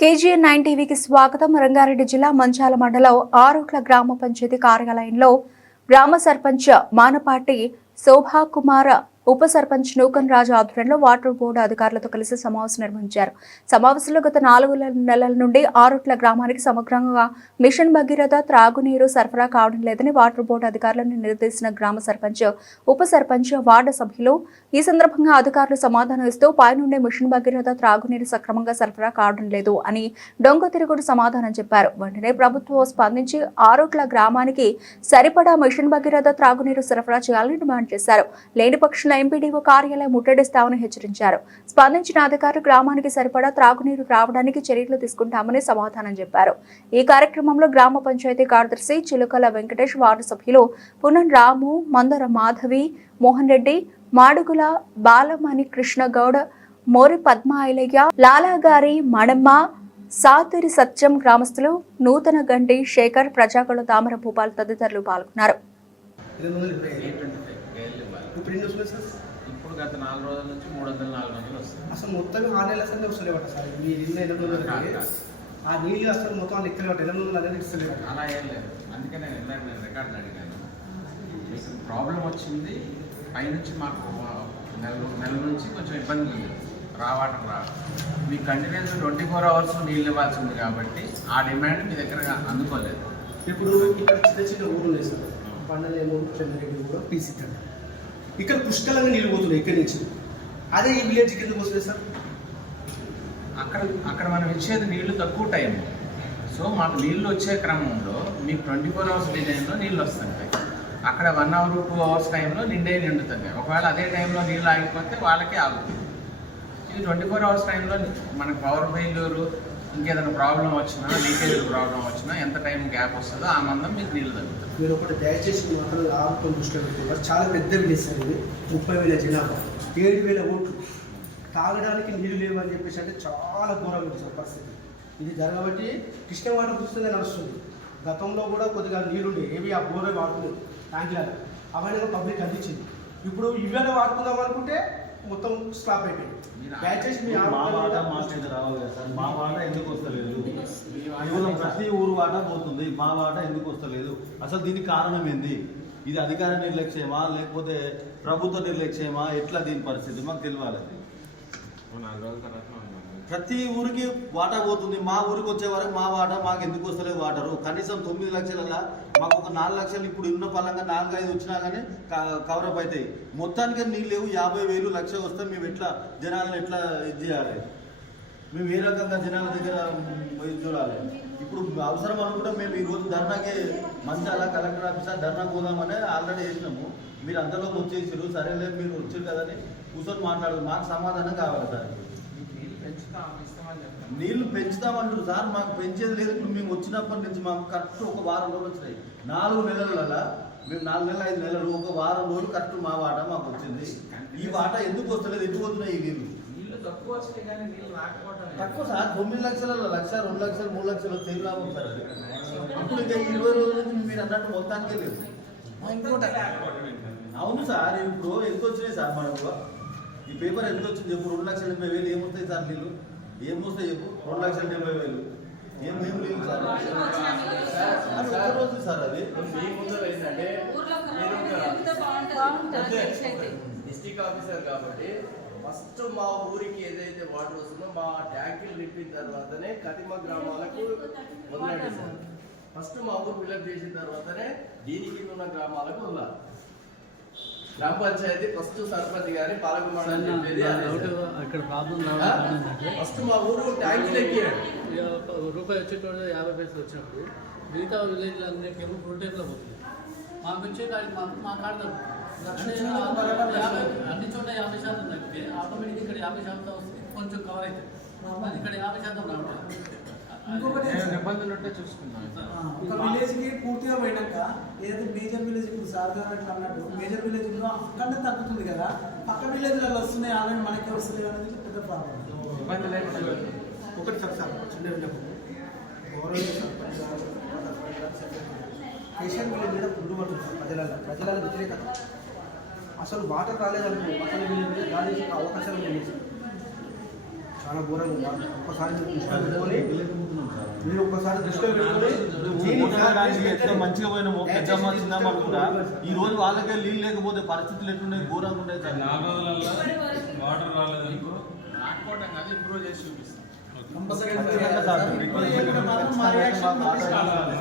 KGN 9 టీవీకి స్వాగతం. రంగారెడ్డి జిల్లా మంచాల మండలం ఆరుట్ల గ్రామ పంచాయతీ కార్యాలయంలో గ్రామ సర్పంచ్ మానపాటి శోభాకుమార, ఉప సర్పంచ్ నూకన్ రాజు ఆధ్వర్యంలో వాటర్ బోర్డు అధికారులతో కలిసి సమావేశం నిర్వహించారు. సమావేశంలో గత 4 నెలల నుండి ఆరుట్ల గ్రామానికి సమగ్రంగా మిషన్ భగీరథ త్రాగునీరు సరఫరా కావడం లేదని వాటర్ బోర్డు అధికారులను నిలదీసిన గ్రామ సర్పంచ్, ఉప సర్పంచ్, వార్డు సభ్యులు. ఈ సందర్భంగా అధికారులు సమాధానం ఇస్తూ పైనుండే మిషన్ భగీరథ త్రాగునీరు సక్రమంగా సరఫరా కావడం లేదు అని డొంక తిరుగుడు సమాధానం చెప్పారు. వెంటనే ప్రభుత్వం స్పందించి ఆరుట్ల గ్రామానికి సరిపడా మిషన్ భగీరథ త్రాగునీరు సరఫరా చేయాలని డిమాండ్ చేశారు. లేని పక్షంలో ఎంపీడీఓ కార్యాలయం ముట్టడిస్తామని హెచ్చరించారు. స్పందించిన అధికారులు గ్రామానికి సరిపడా త్రాగునీరు రావడానికి చర్యలు తీసుకుంటామని సమాధానం చెప్పారు. ఈ కార్యక్రమంలో గ్రామ పంచాయతీ కార్యదర్శి చిలుకల వెంకటేష్, వార్డు సభ్యులు పునన్ రాము, మందర మాధవి, మోహన్ రెడ్డి, మాడుగుల బాలమణి, కృష్ణగౌడ్, మోరి పద్మాయిలయ్య, లాలాగారి మణమ్మ, సాతిరి సత్యం, గ్రామస్తులు నూతన గంటి శేఖర్, ప్రజాకుల తామర భూపాల్ తదితరులు పాల్గొన్నారు. ఇప్పుడు గత 4 రోజుల నుంచి 304 వస్తుంది. అసలు మొత్తం 6 నెలల సంది వస్తలేవట సార్. మీ ఇల్లు ఆ నీళ్ళు అసలు మొత్తం లెక్కలేవట 800 అనేది ఇస్తలేవట. అలా ఏం లేదు. అందుకనే నేను రికార్డులు అడిగాను. మీకు ప్రాబ్లం వచ్చింది పైనుంచి మాకు నెల నుంచి కొంచెం ఇబ్బంది ఉంది, రావటం మీ కంటిన్యూస్ 24 అవర్స్ నీళ్ళు ఇవ్వాల్సి ఉంది కాబట్టి ఆ డిమాండ్ మీ దగ్గర అందుకోలేదు. ఇప్పుడు ఇక్కడ చిన్న ఊరు ఉన్నాయి సార్, పండలేమో చంద్రరెడ్డి కూడా పీసిక్కడ ఇక్కడ పుష్కలంగా నీళ్ళు పోతున్నాయి ఇక్కడి నుంచి. అదే ఈ విలేజ్కి ఎందుకు వస్తుంది సార్? అక్కడ మనం ఇచ్చేది నీళ్లు తక్కువ టైం. సో మాకు నీళ్ళు వచ్చే క్రమంలో మీకు 24 అవర్స్ డిజైన్లో నీళ్ళు వస్తుంటాయి. అక్కడ 1 అవర్ 2 అవర్స్ టైంలో నిండుతుంది. ఒకవేళ అదే టైంలో నీళ్ళు ఆగిపోతే వాళ్ళకే ఆగుతుంది. ఇది 24 అవర్స్ టైంలో మనకు పవర్ ఫెయిల్యూరు, ఇంకేదైనా ప్రాబ్లం వచ్చినా, లీకేజ్ ప్రాబ్లం వచ్చినా ఎంత టైం గ్యాప్ వస్తుందో ఆ మందం మీకు నీళ్ళు తగ్గుతుంది. మీరు ఒకటి దయచేసి మాత్రం ఆపుతో దృష్టిలో పెట్టుకున్నారు. చాలా పెద్ద విలేజ్ సార్ ఇది. 30,000 జనాభా, 7,000 ఓట్లు. తాగడానికి నీళ్ళు లేవు అని చెప్పేసి అంటే చాలా ఘోరంగా ఉంది సార్ పరిస్థితి. ఇది జరగబట్టి కృష్ణవాడ పుస్తకంగా నడుస్తుంది. గతంలో కూడా కొద్దిగా నీళ్ళుండే, ఏవి ఆ బోరే వాడుతుంది ట్యాంకులాగా, అవన్నీ పబ్లిక్ అందించింది. ఇప్పుడు ఇవన్నీ వాడుకుందాం అనుకుంటే మొత్తం స్టాప్ అయిపోయింది. దయచేసి మీ రావాలి కదా సార్. మా వాట ఎందుకు వస్తలేదు? ప్రతి ఊరు వాట పోతుంది, మా వాట ఎందుకు వస్తలేదు? అసలు దీనికి కారణం ఏంది? ఇది అధికార నిర్లక్ష్యమా లేకపోతే ప్రభుత్వ నిర్లక్ష్యమా? ఎట్లా దీని పరిస్థితి మాకు తెలియాలి. 4 రోజుల తర్వాత ప్రతి ఊరికి వాటా పోతుంది, మా ఊరికి వచ్చే వరకు మా వాట మాకు ఎందుకు వస్తలేదు వాటరు? కనీసం 9 లక్షల మాకు ఒక 4 లక్షలు ఇప్పుడు ఉన్న పలంగా 4-5 వచ్చినా కానీ కవరప్ అవుతాయి. మొత్తానికి నీళ్ళు లేవు. 50,000 లక్ష వస్తే మేము ఎట్లా జనాలను ఎట్లా ఇది చేయాలి? మేము ఏ రకంగా జనాల దగ్గర చూడాలి? ఇప్పుడు అవసరం అనుకుంటే మేము ఈరోజు ధర్నాకే మంచాల కలెక్టర్ ఆఫీసర్ ధర్నా పోదామని ఆల్రెడీ వేసినాము. మీరు అంతలోకి వచ్చేసారు, సరేలే మీరు వచ్చారు కదని కూర్చొని మాట్లాడదు. మాకు సమాధానం కావాలి సార్. నీళ్లు పెంచుతామంటారు సార్, మాకు పెంచేది లేదు. ఇప్పుడు మేము వచ్చినప్పటి నుంచి మాకు కరెక్ట్ ఒక వారం రోజులు వచ్చినాయి. 4 నెలల మేము 4 నెలలు 5 నెలలు ఒక వారం రోజులు కరెక్ట్ మా వాట మాకు వచ్చింది. ఈ వాట ఎందుకు వస్తలేదు? ఎందుకు వస్తున్నాయి ఈ నీళ్ళు? తక్కువ సార్. 9 లక్షల 1 లక్ష 2 లక్షలు 3 లక్షలు వస్తే లాభం సార్ అది. ఇప్పుడు ఇంకా 20 రోజుల నుంచి మీరు అన్నట్టు మొత్తానికే లేదు. అవును సార్. ఇప్పుడు ఎంత వచ్చినాయి సార్ మనకు? ఈ పేపర్ ఎంత వచ్చింది చెప్పు? 2,80,000 ఏమొస్తాయి సార్ నీళ్ళు? ఏమొస్తాయి చెప్పు? 2,70,000 ఏం నీళ్ళు సార్? ఒక రోజు సార్ అది. డిస్ట్రిక్ట్ ఆఫీసర్ కాబట్టి ఫస్ట్ మా ఊరికి ఏదైతే వాటర్ వస్తుందో మా ట్యాంకులు నింపిన తర్వాతనే కతిమ గ్రామాలకు వదిలేసారు. ఫస్ట్ మా ఊరు ఫిల్అప్ చేసిన తర్వాతనే దీనికి ఉన్న గ్రామాలకు వదలాలి. గ్రామ పంచాయతీ ఫస్ట్ సర్పంచ్ గారి పాలకుమార్ ఇక్కడ ప్రాబ్లం ఫస్ట్ మా ఊరు ట్యాంకులు ఎక్కియాడు. రూపాయి వచ్చేటోడు 50 పైసలు వచ్చినప్పుడు మిగతా విలేజ్ అందరికేమో ఫుల్ టైంలో పోతుంది. మాకు వచ్చే మా కాడదు అన్ని చోట్ల 50% తగ్గితే ఆటోమేటిక్ ఇక్కడ 50% వస్తుంది, కొంచెం కవర్ అవుతుంది. ఇక్కడ 50% రావట్లేదు. ఇబ్బందులు ఉంటే చూసుకున్నాం. ఒక విలేజ్కి పూర్తిగా పోయినాక ఏదైతే మేజర్ విలేజ్ ఇప్పుడు సాధారణ అన్నట్టు మేజర్ విలేజ్ ఉందో అక్కడనే తగ్గుతుంది కదా, పక్క విలేజ్లలో వస్తున్నాయి ఆల్రెడీ మనకే వస్తున్నాయి అనేది పెద్ద ప్రాబ్లం. ఇబ్బంది లేకుండా ఒకటి సార్ చిన్న గౌరవ సర్పంచ్ కేసీఆర్ విలేజ్ మీద పురుగు పడుతుంది ప్రజల వ్యతిరేకత. అసలు వాటర్ రాలేదనుకో పక్కన విలేజ్ మీద గాలి అవకాశాలు ఉన్నాయి. చాలా ఘోరంగా ఉంది. ఒక్కసారి మీరు దృష్టిలో పెట్టుకొని మీరు ఒక్కసారి దృష్టిలో పెట్టుకొని ఎంత మంచిగా పోయినామో పెద్దమ్మ చిన్నమ్మ కూడా ఈ రోజు వాళ్ళకే నీళ్ళు లేకపోతే పరిస్థితులు ఎట్లున్నాయి ఘోరంగా ఉన్నాయి సార్. 4 రోజులలో వాటర్ రాలేదనుకో రాకపోవడం కాదు, ఇంప్రూవ్ చేసి చూపిస్తాం. కంపల్సరీ ఖచ్చితంగా సార్. మాత్రం మా రియాక్షన్ మళ్ళీ స్టార్ట్ కావాలి.